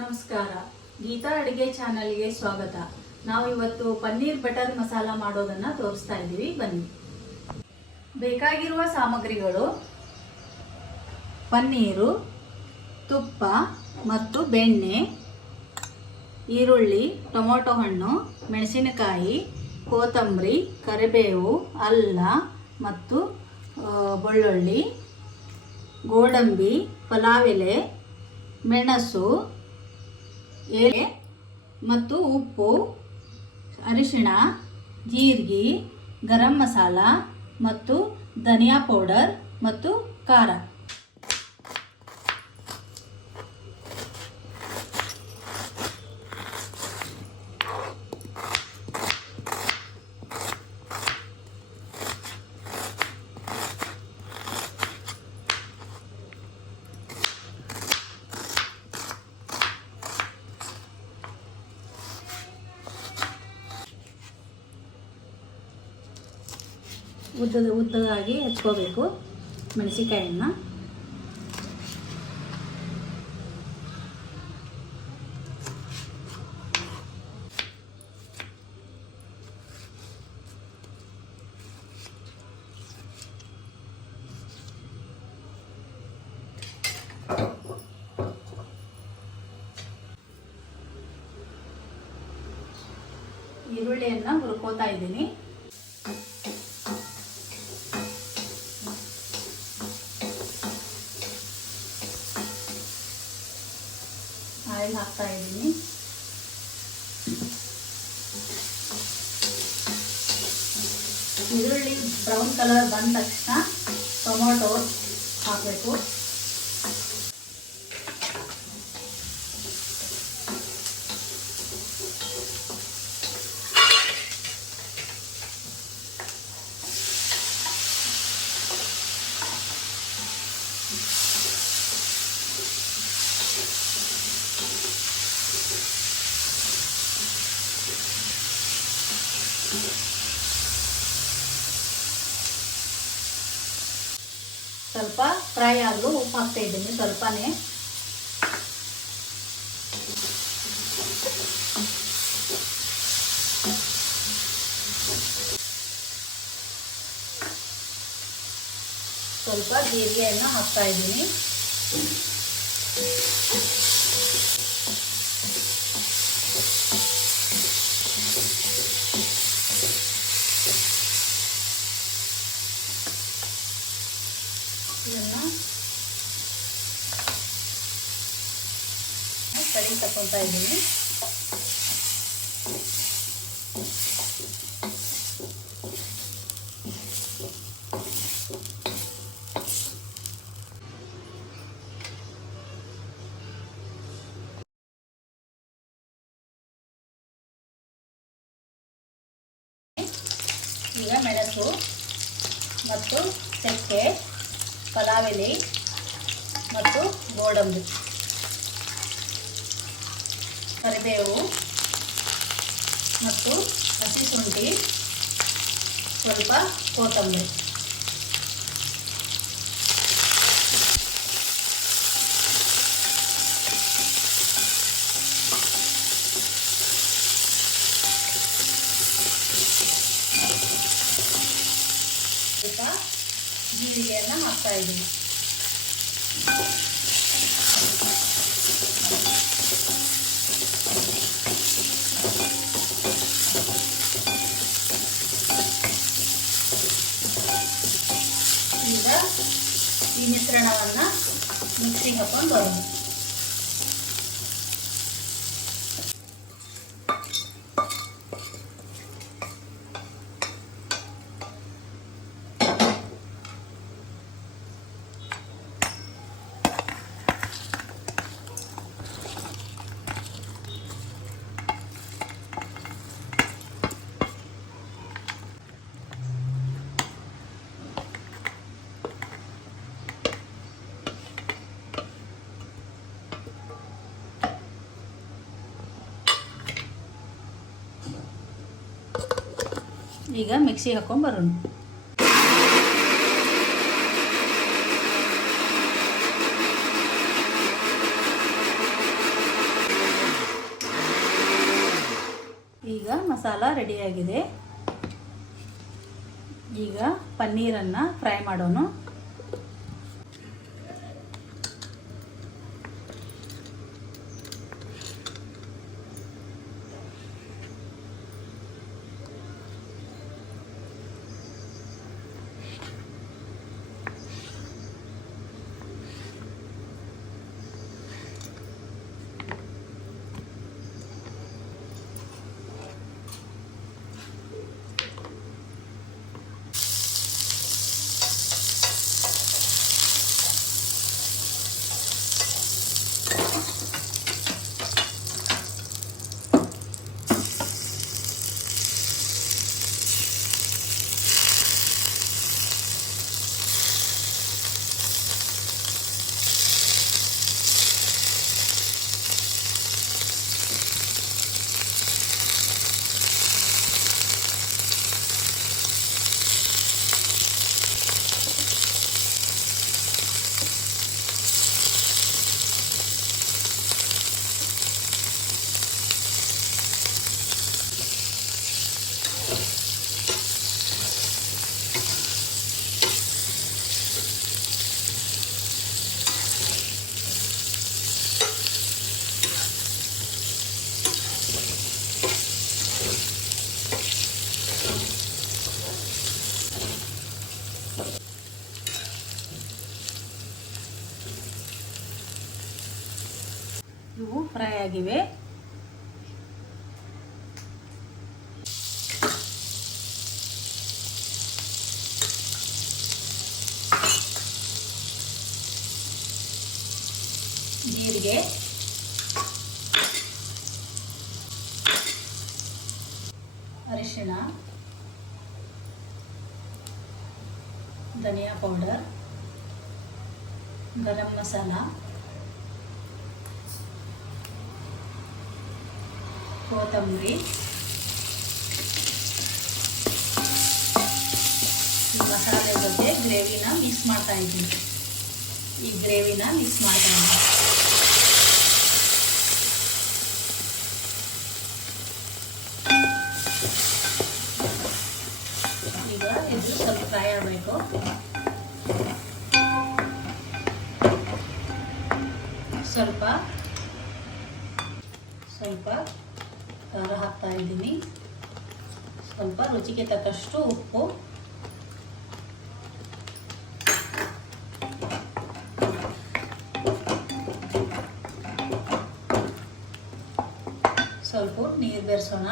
ನಮಸ್ಕಾರ. ಗೀತಾ ಅಡುಗೆ ಚಾನಲ್ಗೆ ಸ್ವಾಗತ. ನಾವು ಇವತ್ತು ಪನ್ನೀರ್ ಬಟರ್ ಮಸಾಲ ಮಾಡೋದನ್ನ ತೋರಿಸ್ತಾ ಇದ್ದೀವಿ. ಬನ್ನಿ. ಬೇಕಾಗಿರುವ ಸಾಮಗ್ರಿಗಳು ಪನ್ನೀರು, ತುಪ್ಪ ಮತ್ತು ಬೆಣ್ಣೆ, ಈರುಳ್ಳಿ, ಟೊಮೊಟೊ ಹಣ್ಣು, ಮೆಣಸಿನಕಾಯಿ, ಕೊತ್ತಂಬರಿ, ಕರಿಬೇವು, ಅಲ್ಲ ಮತ್ತು ಬೆಳ್ಳುಳ್ಳಿ, ಗೋಡಂಬಿ, ಪಲಾವ್ ಎಲೆ, ಮೆಣಸು ಎಲೆ ಮತ್ತು ಉಪ್ಪು ಅರಿಶಿಣ ಜೀರಿಗೆ ಗರಂ ಮಸಾಲ ಮತ್ತು ಧನಿಯಾ ಪೌಡರ್ ಮತ್ತು ಖಾರ. ಉದ್ದದ ಉದ್ದದಾಗಿ ಹೆಚ್ಕೋಬೇಕು ಮೆಣಸಿಕಾಯನ್ನು ಈರುಳ್ಳಿಯನ್ನು ಹುರ್ಕೋತಾ ಇದ್ದೀನಿ ಆಯಿಲ್ ಹಾಕ್ತಾ ಇದ್ದೀನಿ. ಈರುಳ್ಳಿ ಬ್ರೌನ್ ಕಲರ್ ಬಂದ ತಕ್ಷಣ ಟೊಮೊಟೊ ಹಾಕಬೇಕು ಸ್ವಲ್ಪ ಫ್ರೈ ಆಗಲು ಉಪ್ಪು ಹಾಕ್ತಾ ಇದ್ದೀನಿ ಸ್ವಲ್ಪನೇ. ಸ್ವಲ್ಪ ಜೀರಿಗೆಯನ್ನು ಹಾಕ್ತಾ ಇದ್ದೀನಿ. ಕಡಿ ತಗೊತಾ ಇದ್ದೀನಿ. ಈಗ ಮೆಣಸು ಮತ್ತು ಚಕ್ಕೆ ಪಲಾವೆಲಿ ಮತ್ತು ಗೋಡಂಬಿ. ಕರಿಬೇವು ಮತ್ತು ಹಸಿ ಶುಂಠಿ ಸ್ವಲ್ಪ ಕೊತ್ತಂಬರಿ. ಸ್ವಲ್ಪ ಜೀರಿಗೆಯನ್ನು ಹಾಕ್ತಾ ಇದ್ದೀನಿ. ಈಗ ಈ ಮಿಶ್ರಣವನ್ನು ಮಿಕ್ಸಿಗೆ ಹಾಕೊಂಡು ಬರೋಣ. ಈಗ ಮಿಕ್ಸಿ ಹಾಕ್ಕೊಂಬರೋಣ ಈಗ ಮಸಾಲ ರೆಡಿಯಾಗಿದೆ ಈಗ ಪನ್ನೀರನ್ನು ಫ್ರೈ ಮಾಡೋಣ. ಫ್ರೈ ಆಗಿವೆ ಜೀರಿಗೆ ಅರಿಶಿಣ. ಧನಿಯಾ ಪೌಡರ್. ಗರಂ ಮಸಾಲ. ಕೊತ್ತಂಬರಿ. ಮಸಾಲೆ ಜೊತೆ ಗ್ರೇವಿನ ಮಿಕ್ಸ್ ಮಾಡ್ತಾ ಇದ್ದೀನಿ. ಈ ಗ್ರೇವಿನ ಮಿಕ್ಸ್ ಮಾಡ್ತಾ ಇದ್ದೀನಿ. ಈಗ ಇದು ಸ್ವಲ್ಪ ಫ್ರೈ ಆಗಬೇಕು. ಸ್ವಲ್ಪ ಸ್ವಲ್ಪ ಖಾರ ಹಾಕ್ತಾ ಇದ್ದೀನಿ ಸ್ವಲ್ಪ ರುಚಿಗೆ ತಕ್ಕಷ್ಟು ಉಪ್ಪು. ಸ್ವಲ್ಪ ನೀರು ಬೆರೆಸೋಣ.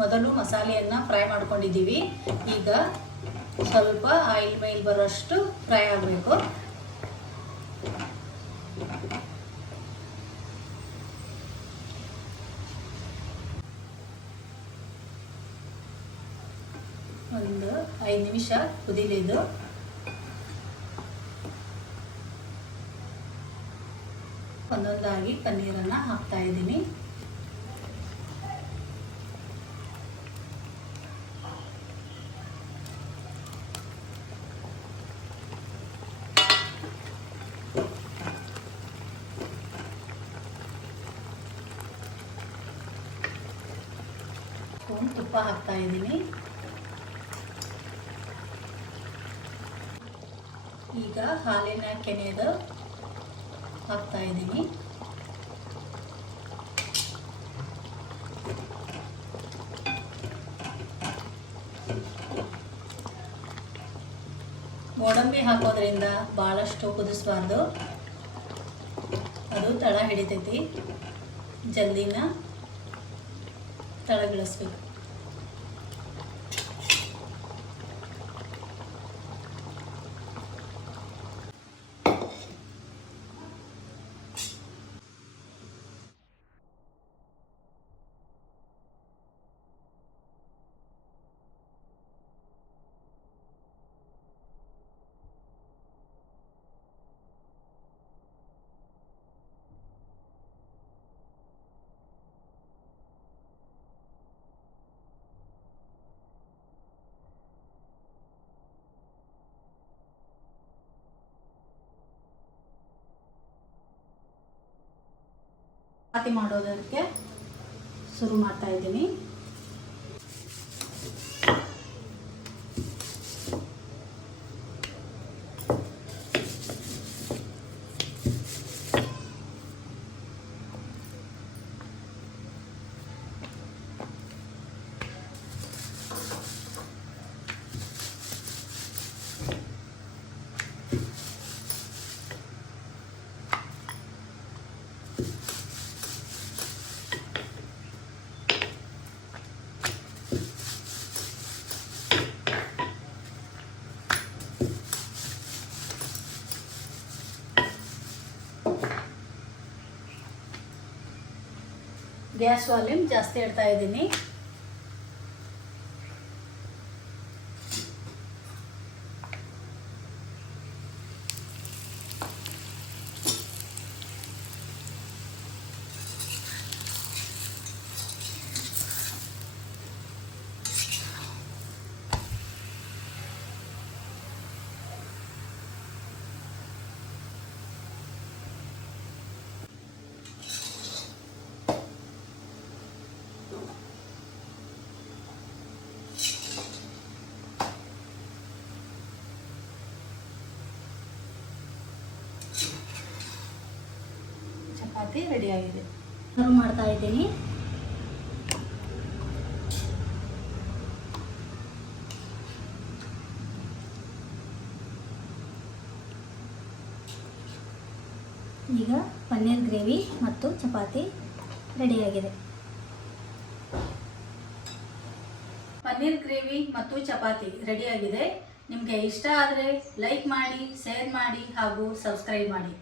ಮೊದಲು ಮಸಾಲೆಯನ್ನು ಫ್ರೈ ಮಾಡ್ಕೊಂಡಿದ್ದೀವಿ. ಈಗ ಸ್ವಲ್ಪ ಆಯಿಲ್ ಮೈಲ್ ಬರೋಷ್ಟು ಫ್ರೈ ಆಗಬೇಕು. ಐದು ನಿಮಿಷ ಕುದಿಲಿದ್ದು. ಒಂದೊಂದಾಗಿ ಪನ್ನೀರನ್ನ ಹಾಕ್ತಾ ಇದ್ದೀನಿ. ತುಪ್ಪ ಹಾಕ್ತಾ ಇದ್ದೀನಿ ಈಗ ಹಾಲಿನ ಕೆನೆದು ಹಾಕ್ತಾ ಇದ್ದೀನಿ. ಗೋಡಂಬಿ ಹಾಕೋದ್ರಿಂದ ಭಾಳಷ್ಟು ಕುದಿಸ್ಬಾರ್ದು. ಅದು ತಳ ಹಿಡಿತೈತಿ. ಜಲ್ದಿನ ತಳಗಿಳಿಸ್ಬೇಕು. ಚಪಾತಿ ಮಾಡೋದಕ್ಕೆ ಶುರು ಮಾಡ್ತಾ ಇದ್ದೀನಿ. ಗ್ಯಾಸ್ ವಾಲ್ಯೂಮ್ ಜಾಸ್ತಿ ಇಡ್ತಾ ಇದ್ದೀನಿ. ಚಪಾತಿ ರೆಡಿ ಆಗಿದೆ. ಸರ್ವ್ ಮಾಡ್ತಾ ಇದ್ದೀನಿ. ಈಗ ಪನ್ನೀರ್ ಗ್ರೇವಿ ಮತ್ತು ಚಪಾತಿ ರೆಡಿಯಾಗಿದೆ ಪನ್ನೀರ್ ಗ್ರೇವಿ ಮತ್ತು ಚಪಾತಿ ರೆಡಿಯಾಗಿದೆ ನಿಮಗೆ ಇಷ್ಟ ಆದರೆ ಲೈಕ್ ಮಾಡಿ ಶೇರ್ ಮಾಡಿ ಹಾಗೂ ಸಬ್ಸ್ಕ್ರೈಬ್ ಮಾಡಿ.